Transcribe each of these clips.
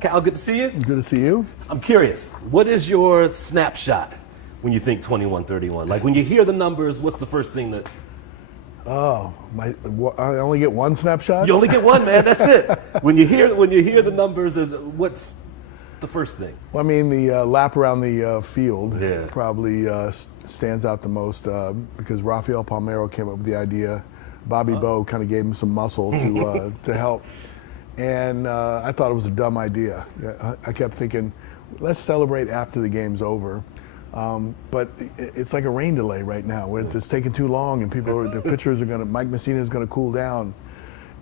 Cal, good to see you. Good to see you. I'm curious, what is your snapshot when you think 21-31? Like when you hear the numbers, what's the first thing that... Oh, I only get one snapshot? You only get one, man, that's it. When you hear the numbers, what's the first thing? Well, I mean, the lap around the field probably stands out the most because Rafael Palmeiro came up with the idea. Bobby Bowe kind of gave him some muscle to help. And I thought it was a dumb idea. I kept thinking, let's celebrate after the game's over. But it's like a rain delay right now. It's taking too long, and the pitchers are going to, Mike Messina is going to cool down.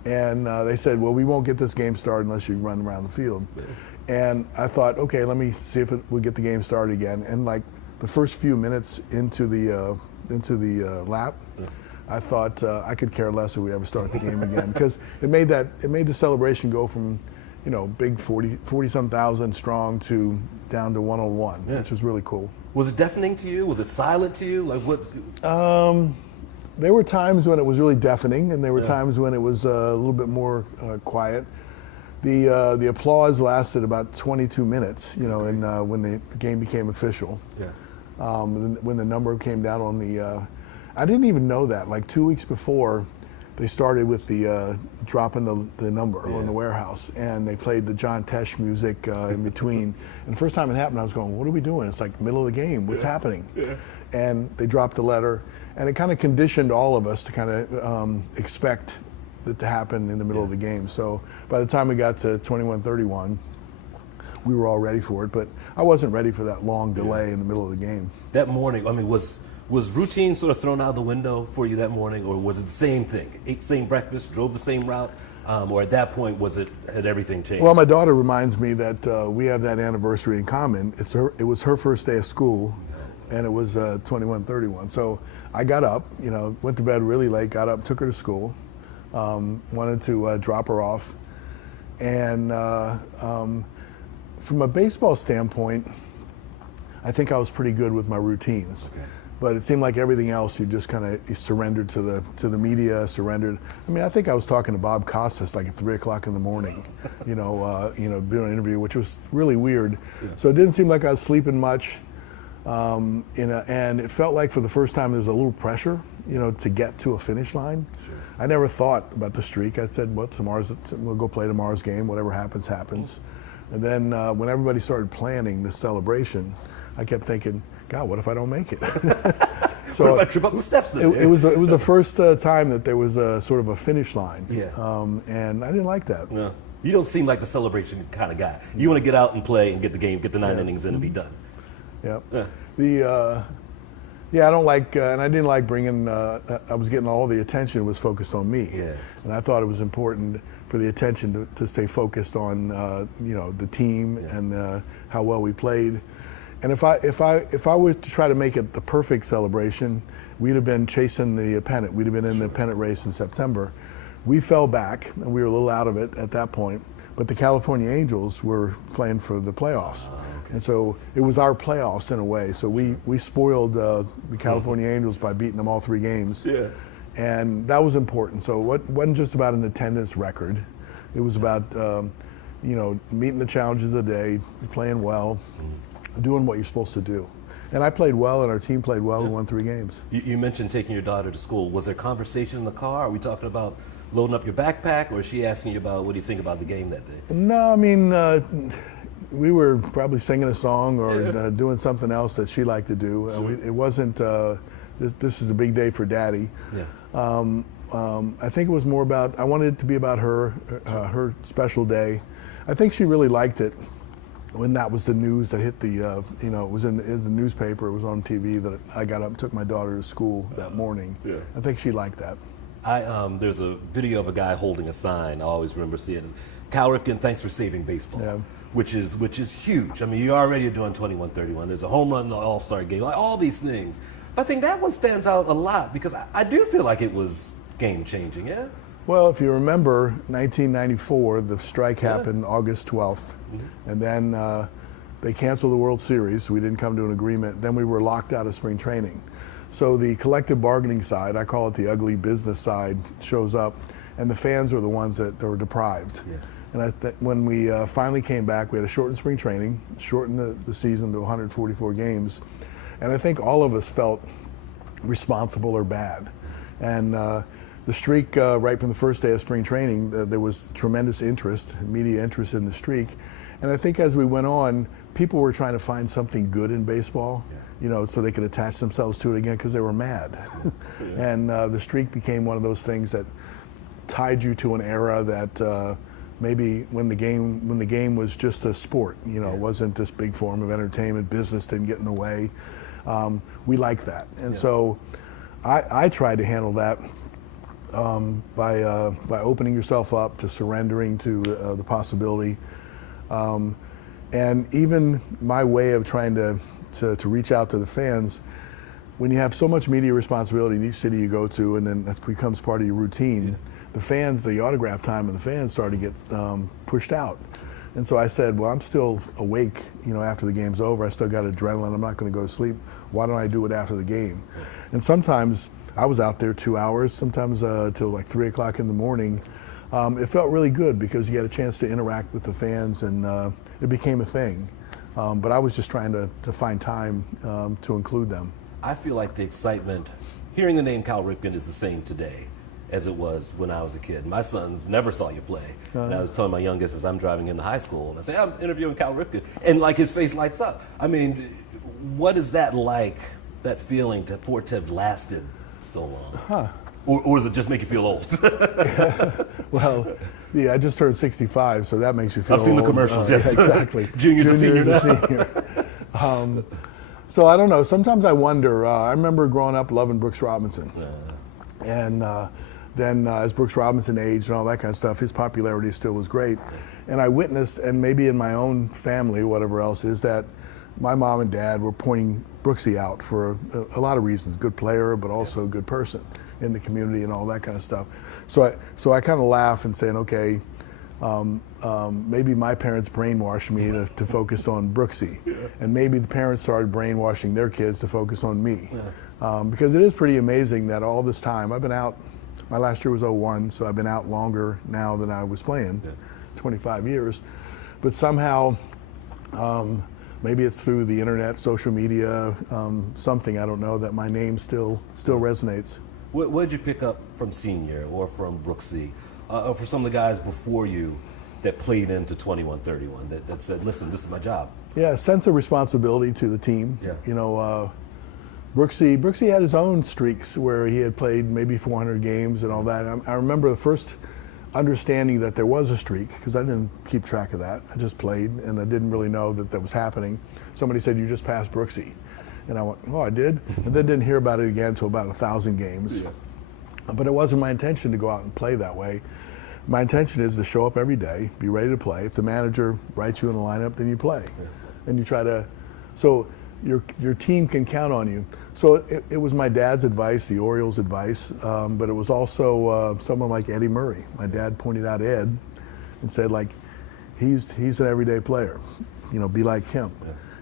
And they said, well, we won't get this game started unless you run around the field. And I thought, okay, let me see if we'll get the game started again. And like the first few minutes into the lap, I thought I could care less if we ever start the game again, because it made the celebration go from, you know, big 40-some thousand strong to down to 1-on-1, which was really cool. Was it deafening to you? Was it silent to you? Like what? There were times when it was really deafening, and there were times when it was a little bit more quiet. The applause lasted about 22 minutes, you know, and when the game became official. When the number came down on the, I didn't even know that. Like 2 weeks before, they started with the dropping the number on the warehouse, and they played the John Tesh music in between. And the first time it happened, I was going, "What are we doing? It's like middle of the game. What's happening?" And they dropped the letter, and it kind of conditioned all of us to kind of expect it to happen in the middle of the game. So by the time we got to 21-31, we were all ready for it. But I wasn't ready for that long delay in the middle of the game. That morning, I mean, was routine sort of thrown out the window for you that morning, or was it the same thing? Ate the same breakfast, drove the same route, or at that point had everything changed? Well, my daughter reminds me that we have that anniversary in common. It was her first day of school, and it was 21-31. So I got up, you know, went to bed really late, got up, took her to school, wanted to drop her off, and from a baseball standpoint, I think I was pretty good with my routines. But it seemed like everything else, you just kind of surrendered to the media, surrendered. I mean, I think I was talking to Bob Costas like at 3 o'clock in the morning, doing an interview, which was really weird. So it didn't seem like I was sleeping much, and it felt like for the first time there was a little pressure, to get to a finish line. I never thought about the streak. I said, well, we'll go play tomorrow's game. Whatever happens, happens. And then when everybody started planning the celebration, I kept thinking, God, what if I don't make it? So what if I trip up the steps then? It was the first time that there was a sort of a finish line. And I didn't like that. No. You don't seem like the celebration kind of guy. You want to get out and play and get the game, get the 9 innings in and be done. I don't like, and I didn't like bringing, I was getting all the attention was focused on me. And I thought it was important for the attention to stay focused on, the team and how well we played. And if I was to try to make it the perfect celebration, we'd have been chasing the pennant. We'd have been in the pennant race in September. We fell back, and we were a little out of it at that point. But the California Angels were playing for the playoffs. And so it was our playoffs in a way. So we spoiled the California Angels by beating them all 3 games. And that was important. So it wasn't just about an attendance record. It was about, meeting the challenges of the day, playing well, doing what you're supposed to do. And I played well, and our team played well. We won 3 games. You mentioned taking your daughter to school. Was there conversation in the car? Are we talking about loading up your backpack, or is she asking you about what do you think about the game that day? No, I mean, we were probably singing a song or doing something else that she liked to do. It wasn't, this is a big day for Daddy. I think it was more about, I wanted it to be about her, her special day. I think she really liked it when that was the news that hit the, it was in the newspaper, it was on TV that I got up and took my daughter to school that morning. I think she liked that. There's a video of a guy holding a sign. I always remember seeing it. Cal Ripken, thanks for saving baseball, which is huge. I mean, you're already doing 21-31. There's a home run in the All-Star game, like all these things. But I think that one stands out a lot because I do feel like it was game-changing, Well, if you remember, 1994, the strike happened August 12th, and then they canceled the World Series. We didn't come to an agreement. Then we were locked out of spring training. So the collective bargaining side, I call it the ugly business side, shows up, and the fans were the ones that were deprived. And when we finally came back, we had a shortened spring training, shortened the season to 144 games. And I think all of us felt responsible or bad. And the streak, right from the first day of spring training, there was tremendous interest, media interest in the streak. And I think as we went on, people were trying to find something good in baseball, you know, so they could attach themselves to it again because they were mad. And the streak became one of those things that tied you to an era that maybe when the game was just a sport, you know, it wasn't this big form of entertainment, business didn't get in the way. We liked that. And so I tried to handle that by opening yourself up to surrendering to the possibility. And even my way of trying to reach out to the fans, when you have so much media responsibility in each city you go to, and then that becomes part of your routine, the fans, the autograph time and the fans started to get pushed out. And so I said, well, I'm still awake, you know, after the game's over. I still got adrenaline. I'm not going to go to sleep. Why don't I do it after the game? And sometimes I was out there 2 hours, sometimes till like 3 o'clock in the morning. It felt really good because you had a chance to interact with the fans, and it became a thing. But I was just trying to find time to include them. I feel like the excitement, hearing the name Cal Ripken is the same today as it was when I was a kid. My sons never saw you play. And I was telling my youngest as I'm driving into high school, and I say, I'm interviewing Cal Ripken, and like his face lights up. I mean, what is that like, that feeling for it to have lasted so long? Or does it just make you feel old? Well, yeah, I just turned 65, so that makes you feel old. I've seen the commercials, yes. Yeah, exactly. Junior to senior now. Senior. So I don't know, sometimes I wonder, I remember growing up loving Brooks Robinson. And then as Brooks Robinson aged and all that kind of stuff, his popularity still was great. And I witnessed, and maybe in my own family, whatever else, is that my mom and dad were pointing Brooksy out for a lot of reasons. Good player, but also a good person in the community and all that kind of stuff. So I kind of laugh and saying, okay, maybe my parents brainwashed me to focus on Brooksy. And maybe the parents started brainwashing their kids to focus on me. Because it is pretty amazing that all this time, I've been out, my last year was 01, so I've been out longer now than I was playing, 25 years. But somehow, maybe it's through the internet, social media, something, I don't know, that my name still resonates. What did you pick up from Senior or from Brooksy, or for some of the guys before you that played into 21-31 that said, listen, this is my job? Yeah, a sense of responsibility to the team. You know, Brooksy had his own streaks where he had played maybe 400 games and all that. I remember the first understanding that there was a streak, because I didn't keep track of that. I just played, and I didn't really know that was happening. Somebody said, you just passed Brooksy. And I went, oh, I did? And then didn't hear about it again until about 1,000 games. But it wasn't my intention to go out and play that way. My intention is to show up every day, be ready to play. If the manager writes you in the lineup, then you play. And you try to, so your team can count on you. So it was my dad's advice, the Orioles' advice, but it was also someone like Eddie Murray. My dad pointed out Ed and said, like, he's an everyday player. You know, be like him.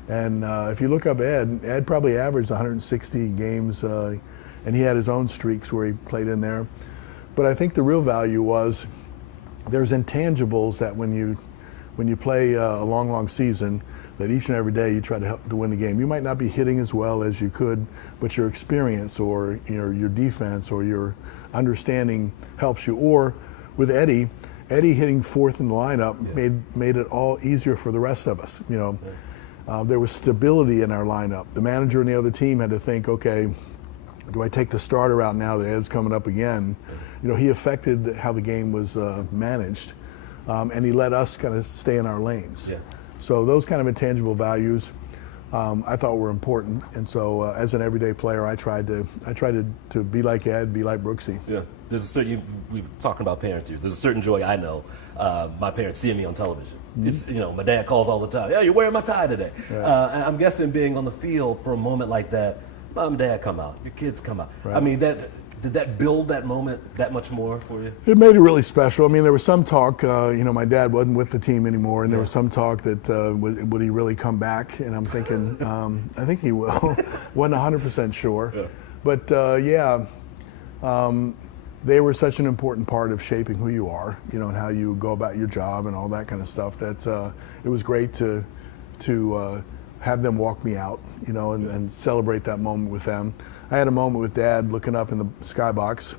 And if you look up Ed probably averaged 160 games, and he had his own streaks where he played in there. But I think the real value was there's intangibles that when you play a long season, that each and every day you try to help to win the game. You might not be hitting as well as you could, but your experience or your defense or your understanding helps you. Or with Eddie hitting fourth in the lineup made it all easier for the rest of us. You know, there was stability in our lineup. The manager and the other team had to think, okay, do I take the starter out now that Ed's coming up again? You know, he affected how the game was managed, and he let us kind of stay in our lanes. So those kind of intangible values I thought were important, and so as an everyday player, I tried to be like Ed, be like Brooksy. There's a certain, we're talking about parents here. There's a certain joy I know my parents seeing me on television. It's, you know, my dad calls all the time. Yeah, you're wearing my tie today. I'm guessing being on the field for a moment like that, mom and dad come out, your kids come out. I mean, did that build that moment that much more for you? It made it really special. I mean, there was some talk, you know, my dad wasn't with the team anymore, and there was some talk that would he really come back? And I'm thinking, I think he will. Wasn't 100% sure. But they were such an important part of shaping who you are, you know, and how you go about your job and all that kind of stuff, that it was great to have them walk me out, you know, and celebrate that moment with them. I had a moment with Dad looking up in the skybox.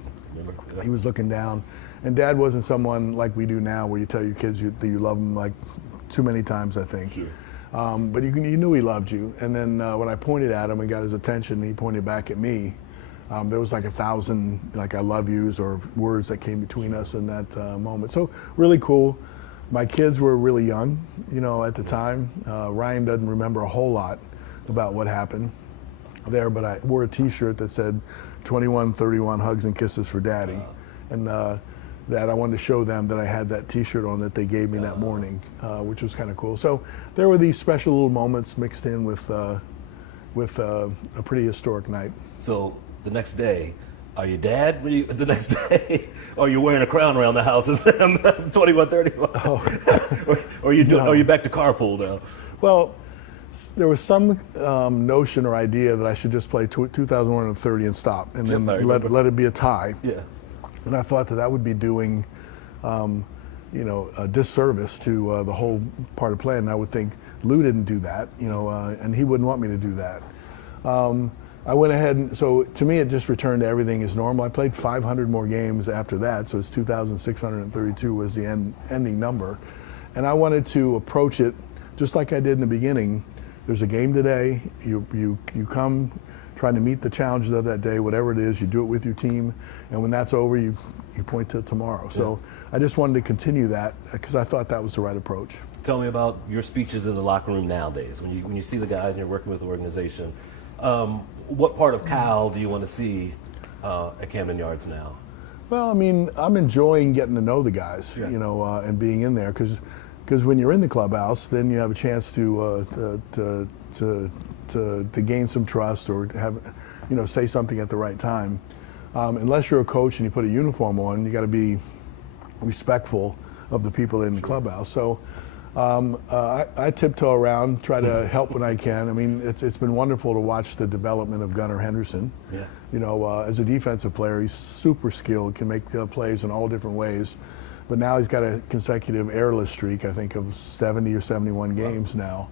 He was looking down, and Dad wasn't someone like we do now, where you tell your kids that you love them like too many times, I think. Sure. But you knew he loved you. And then when I pointed at him and got his attention, he pointed back at me. There was like 1,000 like I love yous or words that came between us in that moment. So really cool. My kids were really young, you know, at the time. Ryan doesn't remember a whole lot about what happened there, but I wore a T-shirt that said 2131 hugs and kisses for Daddy, and that I wanted to show them that I had that T-shirt on that they gave me that morning, which was kind of cool. So there were these special little moments mixed in with a pretty historic night. So the next day, are you Dad? The next day, or are you wearing a crown around the house and saying 2131? Oh. or are you back to carpool now? Well, there was some notion or idea that I should just play 2030 and stop, and then let it be a tie. Yeah. And I thought that would be doing, you know, a disservice to the whole part of play. And I would think Lou didn't do that, you know, and he wouldn't want me to do that. I went ahead, and so to me it just returned to everything as normal. I played 500 more games after that, so it's 2,632 was the ending number. And I wanted to approach it just like I did in the beginning. There's a game today, you come trying to meet the challenges of that day, whatever it is, you do it with your team, and when that's over, you point to tomorrow. Yeah. So I just wanted to continue that because I thought that was the right approach. Tell me about your speeches in the locker room nowadays. When you see the guys and you're working with the organization, what part of Cal do you want to see at Camden Yards now? Well, I mean, I'm enjoying getting to know the guys, you know, and being in there, because when you're in the clubhouse, then you have a chance to gain some trust or to have, you know, say something at the right time. Unless you're a coach and you put a uniform on, you got to be respectful of the people in the clubhouse. So I tiptoe around, try to help when I can. I mean, it's been wonderful to watch the development of Gunnar Henderson. Yeah. You know, as a defensive player, he's super skilled, can make plays in all different ways. But now he's got a consecutive errorless streak, I think, of 70 or 71 games now.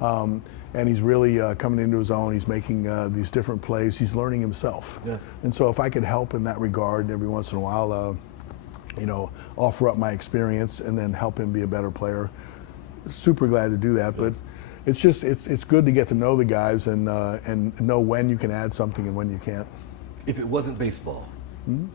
And he's really coming into his own. He's making these different plays. He's learning himself. Yeah. And so if I could help in that regard every once in a while, you know, offer up my experience and then help him be a better player, super glad to do that. But it's just it's good to get to know the guys and know when you can add something and when you can't. If it wasn't baseball,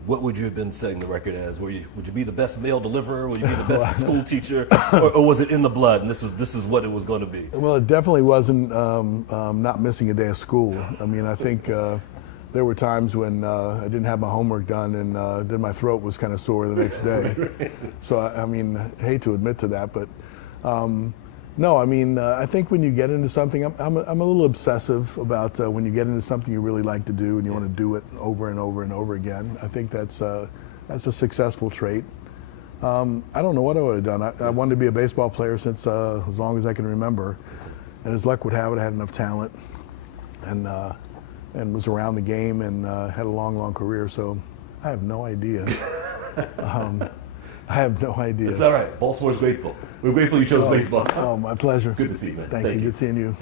what would you have been setting the record as? Would you be the best mail deliverer? Would you be the best school teacher? Or was it in the blood and this is what it was going to be? Well, it definitely wasn't not missing a day of school. I mean, I think there were times when I didn't have my homework done and then my throat was kind of sore the next day. So, I mean, I hate to admit to that, but no, I mean, I think when you get into something, I'm a little obsessive about when you get into something you really like to do and you want to do it over and over and over again. I think that's a successful trait. I don't know what I would have done. I wanted to be a baseball player since as long as I can remember, and as luck would have it, I had enough talent and was around the game and had a long career. So I have no idea. I have no idea. It's all right. Baltimore's grateful. We're grateful you chose baseball. Oh, my pleasure. Good to see you, man. Thank you. Good seeing you.